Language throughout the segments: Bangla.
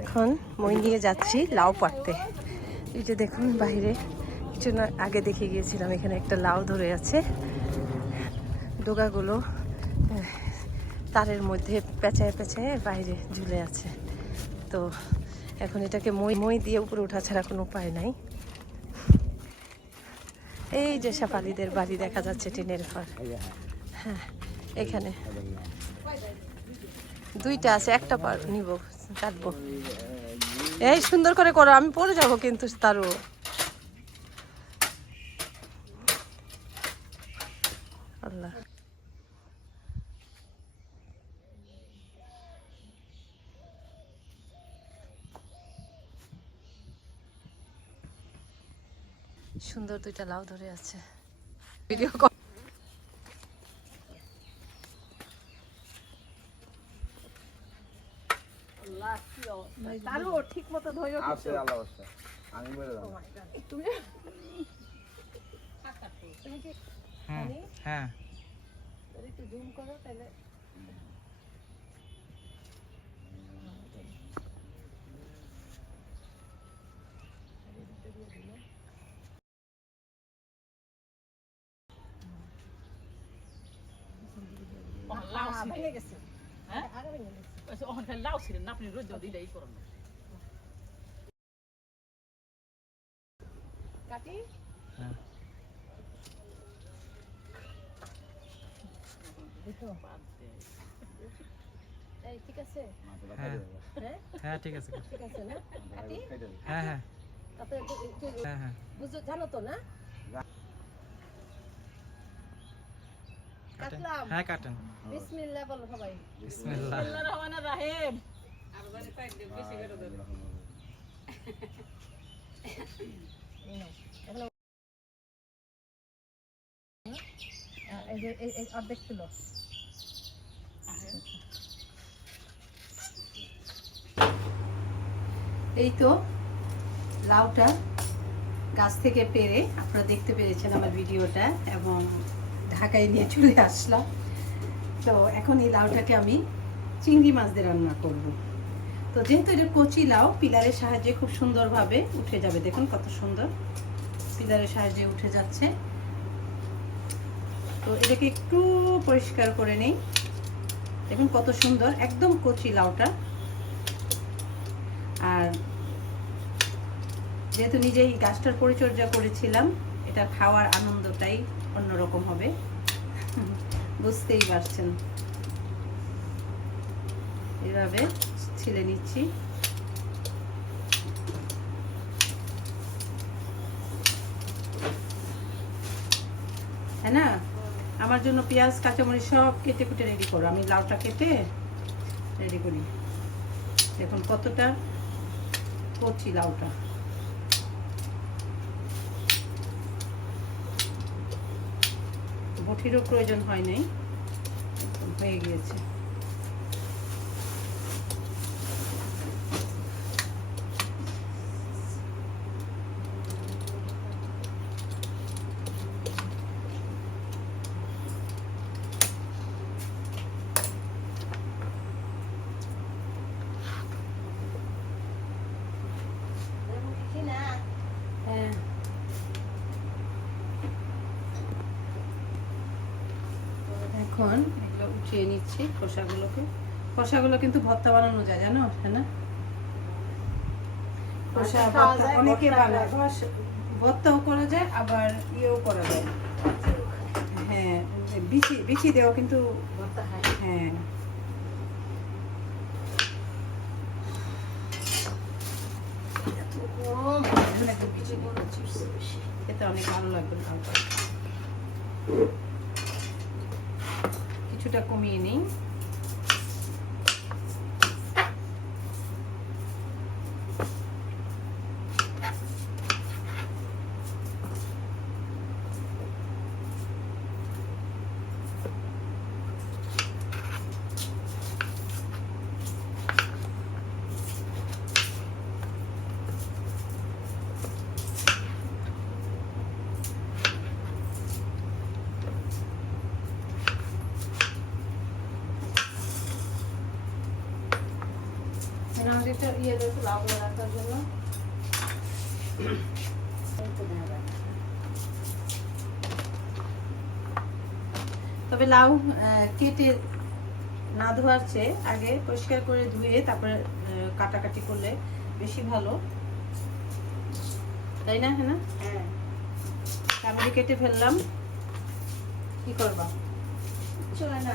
এখন মই নিয়ে যাচ্ছি লাউ পাড়তে। এই যে দেখুন, বাইরে কিছু না, আগে দেখে গিয়েছিলাম, এখানে একটা লাউ ধরে আছে। ডোগাগুলো তারের মধ্যে পেঁচায় পেঁচায় বাইরে ঝুলে আছে। তো এখন এটাকে মই মই দিয়ে উপরে ওঠা ছাড়া কোনো উপায় নাই। এই যে শেফালিদের বাড়ি দেখা যাচ্ছে টিনের ঘর। হ্যাঁ এখানে। দুইটা আছে, একটা পার নিব। কাটবো এই সুন্দর করে করো, আমি পরে যাব কিন্তু তারও। আল্লাহ। সুন্দর দুইটা লাউ ধরে আছে। ভিডিও তারও ঠিক মতো ধরে আছে আল্লাহ। আমি মরে যাব। হ্যাঁ। একটু জুম করো তাহলে ভেঙে গেছে। আগা ভেঙে গেছে লাউ ছিলেন আপনি রোজ দিলে এই করেন কাটি? হ্যাঁ। ঠিক আছে। হ্যাঁ হ্যাঁ। হ্যাঁ ঠিক আছে ঠিক আছে না কাটি? হ্যাঁ হ্যাঁ। হ্যাঁ হ্যাঁ জানো তো না কাটেন কাটলাম। হ্যাঁ কাটেন। বিসমিল্লাহ বলো সবাই। বিসমিল্লাহ। আল্লাহ রহমান রাহিম। এই যে এই অর্ধেক ছিল এই তো লাউটা গাছ থেকে পেরে আপনারা দেখতে পেরেছেন আমার ভিডিওটা এবং ঢাকায় নিয়ে চলে আসলাম। তো এখন এই লাউটাকে আমি চিংড়ি মাছ দিয়ে রান্না করব। তো যেহেতু এটা কচি লাউ, পিলারের সাহায্যে খুব সুন্দরভাবে উঠে যাবে। দেখুন কত সুন্দর পিলারের সাহায্যে উঠে যাচ্ছে। তো এটাকে একটু পরিষ্কার করে নেই। দেখুন কত সুন্দর একদম কচি লাউটা। আর যেহেতু নিজেই গাছটার পরিচর্যা করেছিলাম এটা খাওয়ার আনন্দটাই অন্যরকম হবে। বুঝতেই পারছেন। এভাবে ছিলে নিচ্ছি। হ্যাঁ না? আমার জন্য পেঁয়াজ, কাঁচামরিচ সব কেটে কুটে রেডি করো। আমি লাউটা কেটে রেডি করি। দেখুন কতটা কচি লাউটা। বটিরও প্রয়োজন হয় নাই। হয়ে গিয়েছে হ্যাঁ তো এখন এগুলো নিচ্ছি খোসাগুলোকে। খোসাগুলো কিন্তু ভর্তা বানানো যায় জানো হ্যাঁ না খোসা অনেকে বানায় ভর্তাও করা যায় আবার ইয়েও করা যায়। হ্যাঁ বিচি বিচি দেওয়া কিন্তু হ্যাঁ। একটু বিচি খেতে অনেক ভালো লাগবে। কিছুটা কমিয়ে নিই। দিয়ে দেবো লাউগুলো রাখার জন্য। তবে লাউ কেটে না ধোয়ার চেয়ে আগে পরিষ্কার করে ধুয়ে তারপরে কাটাকাটি করলে বেশি ভালো। তাই না হ্যাঁ। হ্যাঁ আমি কেটে ফেললাম। কি করবা? চলে না।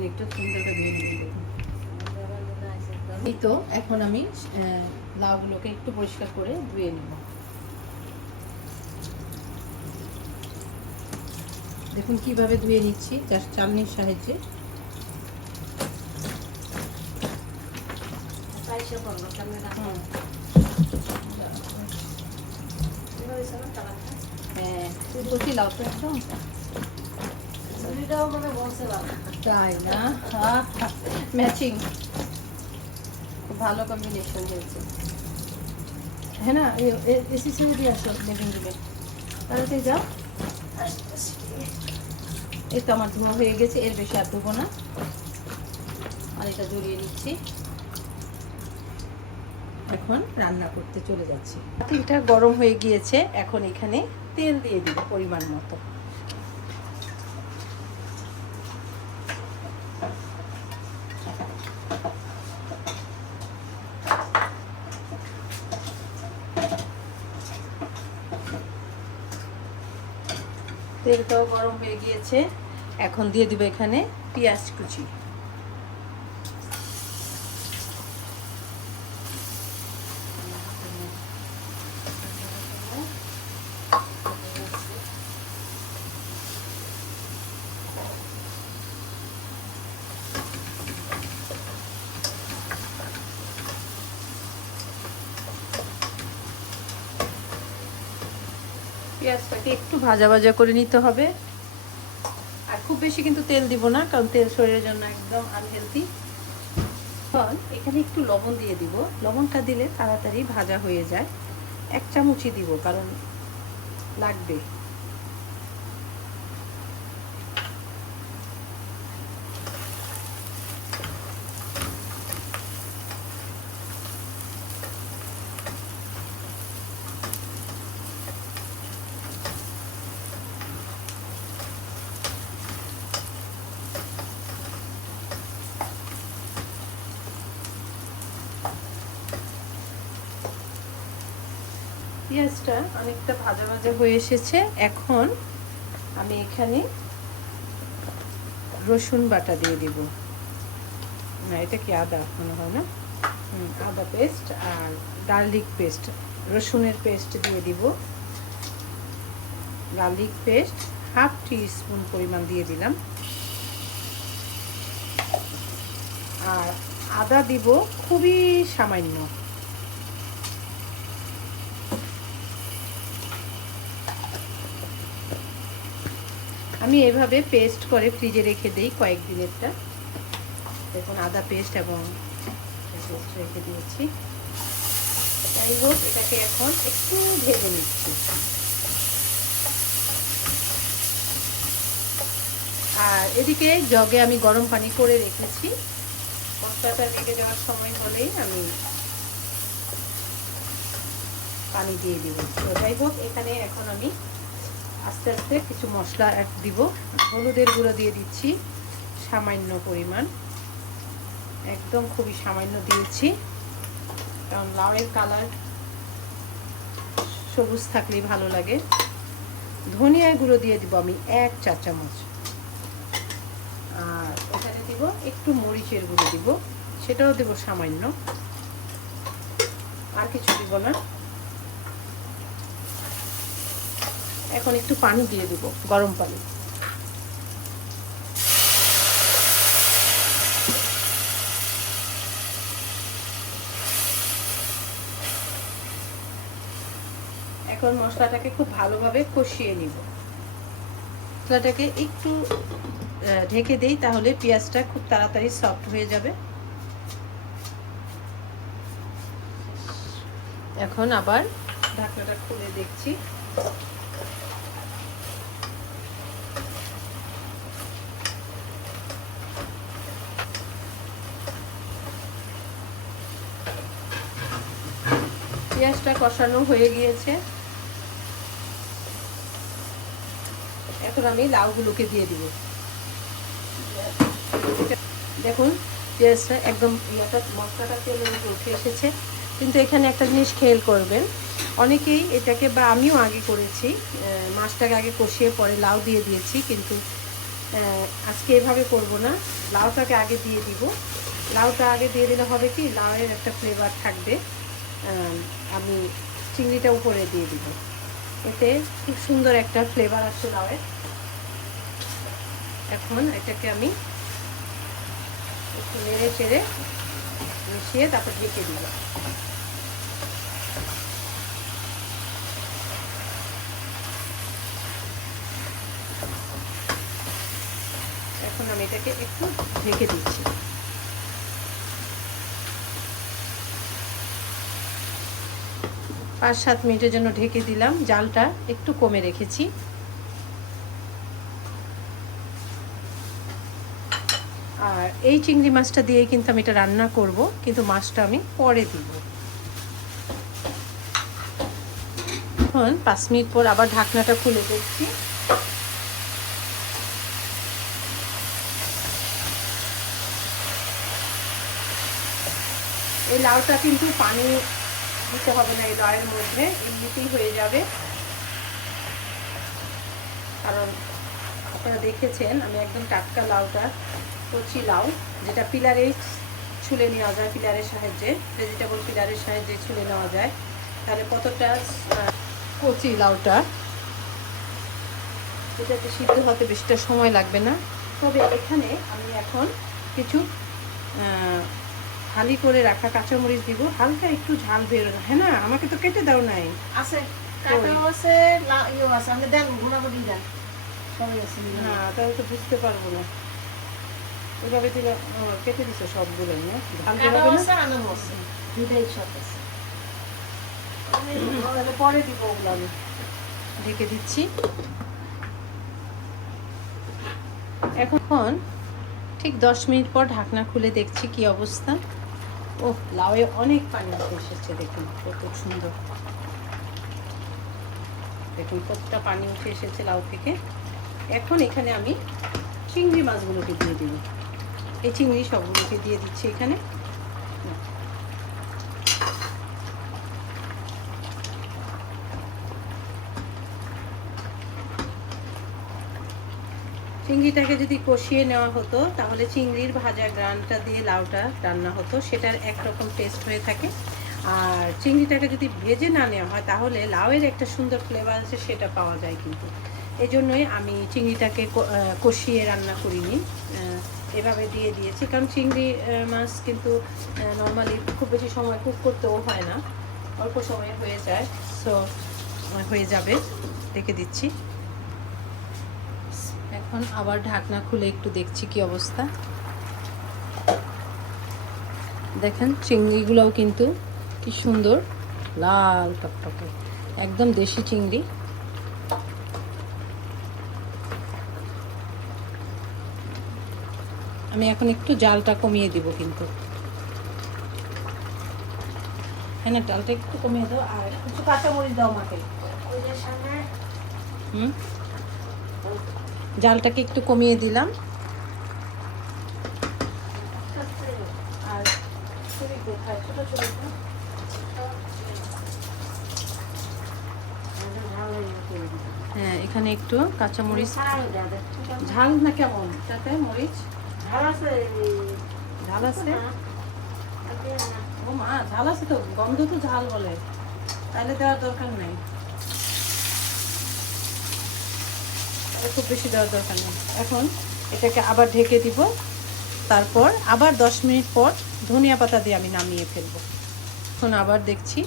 এখন একটু সুন্দর করে নিয়ে দেখুন। এই তো এখন আমি লাউগুলোকে একটু পরিষ্কার করে ধুয়ে নেব। দেখুন কীভাবে ধুয়ে নিচ্ছি জাস্ট চালনির সাহায্যে। না। কালারটা। হ্যাঁ কচি লাউ তো একদম ছুরিটাও মানে বলছে বাবা তাই না? ম্যাচিং খুব ভালো কম্বিনেশন হয়েছে। হ্যাঁ না এসি আসো দিবে তাড়াতাড়ি যাও। এই তো আমার ধোয়া হয়ে গেছে, এর বেশি আর ধোবো না। আর এটা জড়িয়ে নিচ্ছি। এখন রান্না করতে চলে যাচ্ছি। তেলটা গরম হয়ে গিয়েছে, এখন এখানে তেল দিয়ে দিব পরিমাণ মতো। তেলটাও গরম হয়ে গিয়েছে। এখন দিয়ে দিব এখানে পেঁয়াজ কুচি। পেঁয়াজটাকে একটু ভাজা ভাজা করে নিতে হবে। আর খুব বেশি কিন্তু তেল দিব না, কারণ তেল শরীরের জন্য একদম আনহেলদি ফল এখানে একটু লবণ দিয়ে দিব। লবণটা দিলে তাড়াতাড়ি ভাজা হয়ে যায়। এক চামচই দিব, কারণ লাগবে। পেঁয়াজটা অনেকটা ভাজা ভাজা হয়ে এসেছে। এখন আমি এখানে রসুন বাটা দিয়ে দিব। না, এটা কি আদা? মনে হয় না? আদা পেস্ট আর গার্লিক পেস্ট, রসুনের পেস্ট দিয়ে দিব। Garlic paste half teaspoon পরিমাণ দিয়ে দিলাম। আর আদা দিব খুবই সামান্য। আমি এভাবে পেস্ট করে ফ্রিজে রেখে দিই কয়েকদিনেরটা। দেখুন, আদা পেস্ট এবং পেস্ট রেখে দিয়েছি। যাই হোক, এটাকে এখন একটু ভেজে নিচ্ছি। আর এদিকে জগে আমি গরম পানি করে রেখেছি। মশলাটা রেখে যাওয়ার সময় হলেই আমি পানি দিয়ে দিব। তো যাই হোক, এখানে এখন আমি আস্তে আস্তে কিছু মশলা এক দিব। হলুদের গুঁড়ো দিয়ে দিচ্ছি, সামান্য পরিমাণ। একদম খুবই সামান্য দিয়েছি। কারণ লাউয়ের কালার সবুজ থাকলেই ভালো লাগে। ধনিয়া গুঁড়ো দিয়ে দিব আমি এক চা চামচ। আর এখানে দিব একটু মরিচের গুঁড়ো দিব, সেটাও দেব সামান্য। আর কিছু দিব না। এখন একটু পানি দিয়ে দেবো, গরম পানি। এখন মশলাটাকে খুব ভালোভাবে কষিয়ে নিব। মশলাটাকে একটু ঢেকে দেই, তাহলে পেঁয়াজটা খুব তাড়াতাড়ি সফট হয়ে যাবে। এখন আবার ঢাকনাটা খুলে দেখছি। পেঁয়াজটা কষানো হয়ে গিয়েছে। এখন আমি লাউগুলোকে দিয়ে দিব। দেখুন, পেঁয়াজটা একদম ইয়াটা, মশলাটা উপর উঠে এসেছে। কিন্তু এখানে একটা জিনিস খেয়াল করবেন, অনেকেই এটাকে বা আমিও আগে করেছি মাছটাকে আগে কষিয়ে পরে লাউ দিয়ে দিয়েছি, কিন্তু আজকে এভাবে করব না। লাউটাকে আগে দিয়ে দিব। লাউটা আগে দিয়ে দিলে হবে কি? লাউয়ের একটা ফ্লেভার থাকবে। আমি চিংড়িটা উপরে দিয়ে দিব। এতে খুব সুন্দর একটা ফ্লেভার আসছে লাউয়ের এখন এটাকে আমি একটু নেড়ে চেড়ে মিশিয়ে তারপর ঢেকে দিব। এখন আমি এটাকে একটু ঢেকে দিচ্ছি। পাঁচ সাত মিনিটের জন্য ঢেকে দিলাম। জালটা একটু কমে রেখেছি। আর এই চিংড়ি মাছটা দিয়েই কিন্তু আমি এটা রান্না করব, কিন্তু মাছটা আমি পরে দিব। এখন পাঁচ মিনিট পর আবার ঢাকনাটা খুলে দেখছি। এই লাউটা কিন্তু পানি দিতে হবে না, এই লাউয়ের মধ্যে, এমনিতেই হয়ে যাবে। কারণ আপনারা দেখেছেন, আমি একদম টাটকা লাউটা, কচি লাউ, যেটা পিলারে ছুলে নেওয়া যায়, পিলারের সাহায্যে ভেজিটেবল পিলারের সাহায্যে ছুলে নেওয়া যায়। তাহলে কতটা কচি লাউটা? এটাতে সিদ্ধ হতে বেশিটা সময় লাগবে না। তবে এখানে আমি এখন কিছু খালি করে রাখা কাঁচামরিচ দিব হালকা একটু ঝাল বেরো হ্যাঁ না? আমাকে তো কেটে দাও নাই। আছে কাটাও আছে ইয়েও আছে আপনি দেন সবই আছে না তাহলে তো বুঝতে পারব না। ওইভাবে দিলে কেটে দিছে সবগুলো না? ঝাল বেরোবে না? আছে আনাও আছে দুটাই সব আছে। তাহলে পরে দিব ওগুলো আমি। ঢেকে দিচ্ছি। এখন ঠিক দশ মিনিট পর ঢাকনা খুলে দেখছি কি অবস্থা। ও লাউয়ে অনেক পানি এসেছে দেখুন, কত সুন্দর। দেখুন, কতটা পানি উঠে এসেছে লাউ থেকে। এখন এখানে আমি চিংড়ি মাছগুলোকে দিয়ে দিই এই চিংড়ি সবগুলোকে দিয়ে দিচ্ছি এখানে। চিংড়িটাকে যদি কষিয়ে নেওয়া হতো, তাহলে চিংড়ির ভাজা গ্রানটা দিয়ে লাউটা রান্না হতো। সেটার একরকম টেস্ট হয়ে থাকে। আর চিংড়িটাকে যদি ভেজে না নেওয়া হয়, তাহলে লাউয়ের একটা সুন্দর ফ্লেভার আছে, সেটা পাওয়া যায় কিন্তু। এই জন্যই আমি চিংড়িটাকে কষিয়ে রান্না করিনি। এভাবে দিয়ে দিয়েছি। কারণ চিংড়ি মাছ কিন্তু নর্মালি খুব বেশি সময় কুক করতেও হয় না। অল্প সময়ে হয়ে যায়। সো হয়ে যাবে। রেখে দিচ্ছি। এখন আবার ঢাকনা খুলে একটু দেখছি কি অবস্থা। দেখেন চিংড়িগুলোও কিন্তু কি সুন্দর লাল টকটকে একদম দেশি চিংড়ি। আমি এখন একটু জালটা কমিয়ে দিব কিন্তু। হ্যাঁ না ডালটা একটু কমিয়ে দাও আর কিছু কাঁচামরিচ দাও আমাকে। হুম? জালটাকে একটু কমিয়ে দিলাম আর ছোট? হ্যাঁ এখানে একটু। ঠিক আছে? ঝাল না কেমন তাতে মরিচ ঝাল আছে ঝাল আছে। ও মা ঝাল আছে তো গন্ধ তো ঝাল বলে তাহলে দেওয়ার দরকার নেই খুব বেশি দেওয়ার দরকার নেই। এখন এটাকে আবার ঢেকে দিব। তারপর আবার 10 মিনিট পর ধনিয়া পাতা দিয়ে আমি নামিয়ে ফেলব। এখন আবার দেখছি।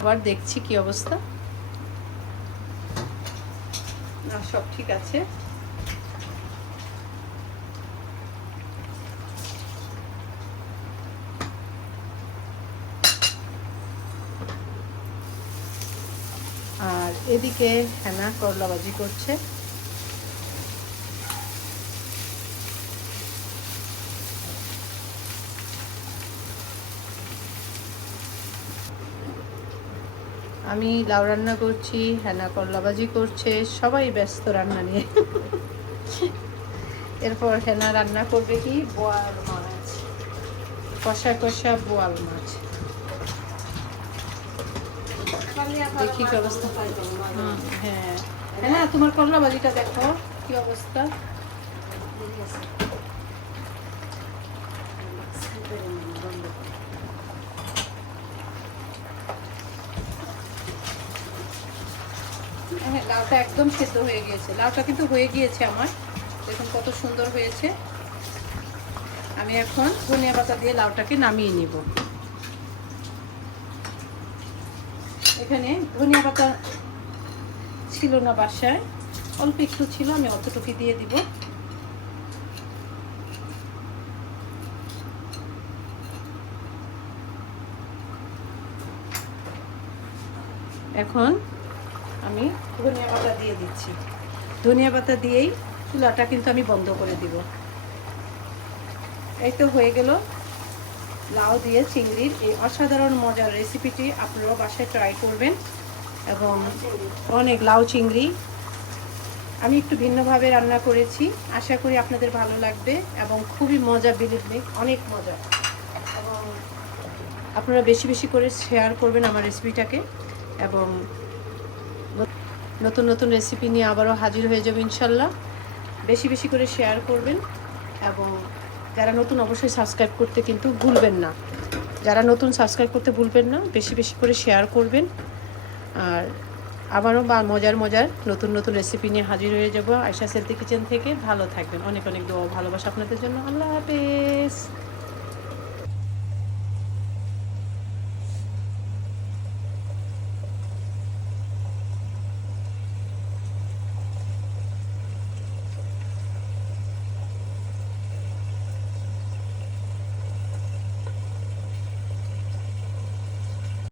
আবার দেখছি কি অবস্থা। না, সব ঠিক আছে। এদিকে হেনা করলা ভাজি করছে। আমি লাউ রান্না করছি হেনা করলা ভাজি করছে, সবাই ব্যস্ত রান্না নিয়ে। এরপর হেনা রান্না করবে কি? বোয়াল মাছ। কষা কষা বোয়াল মাছ। দেখি কি অবস্থা। হ্যাঁ। হ্যাঁ। তোমার করলা ভাজিটা দেখো কি অবস্থা? হ্যাঁ লাউটা একদম সেদ্ধ হয়ে গিয়েছে। লাউটা কিন্তু হয়ে গিয়েছে আমার। দেখুন কত সুন্দর হয়েছে। আমি এখন ধনিয়া পাতা দিয়ে লাউটাকে নামিয়ে নিব। এখানে ধনিয়া পাতা ছিল না বাসায়, অল্প একটু ছিল, আমি অতটুকু দিয়ে দিব। এখন আমি ধনিয়া পাতা দিয়ে দিচ্ছি। ধনিয়া পাতা দিয়েই চুলাটা কিন্তু আমি বন্ধ করে দিব। এই তো হয়ে গেল লাউ দিয়ে চিংড়ির এই অসাধারণ মজার রেসিপিটি আপনারাও বাসায় ট্রাই করবেন। এবং অনেক লাউ চিংড়ি। আমি একটু ভিন্নভাবে রান্না করেছি। আশা করি আপনাদের ভালো লাগবে এবং খুবই মজা বিলিভ অনেক মজা। এবং আপনারা বেশি বেশি করে শেয়ার করবেন আমার রেসিপিটাকে এবং নতুন নতুন রেসিপি নিয়ে আবারও হাজির হয়ে যাবে ইনশাল্লাহ। বেশি বেশি করে শেয়ার করবেন এবং যারা নতুন অবশ্যই সাবস্ক্রাইব করতে কিন্তু ভুলবেন না। যারা নতুন সাবস্ক্রাইব করতে ভুলবেন না, বেশি বেশি করে শেয়ার করবেন। আর আবারও বা মজার মজার নতুন নতুন রেসিপি নিয়ে হাজির হয়ে যাব আয়সা সেলতি কিচেন থেকে। ভালো থাকবেন। অনেক অনেক ভালোবাসা আপনাদের জন্য। আল্লাহ হাফেজ।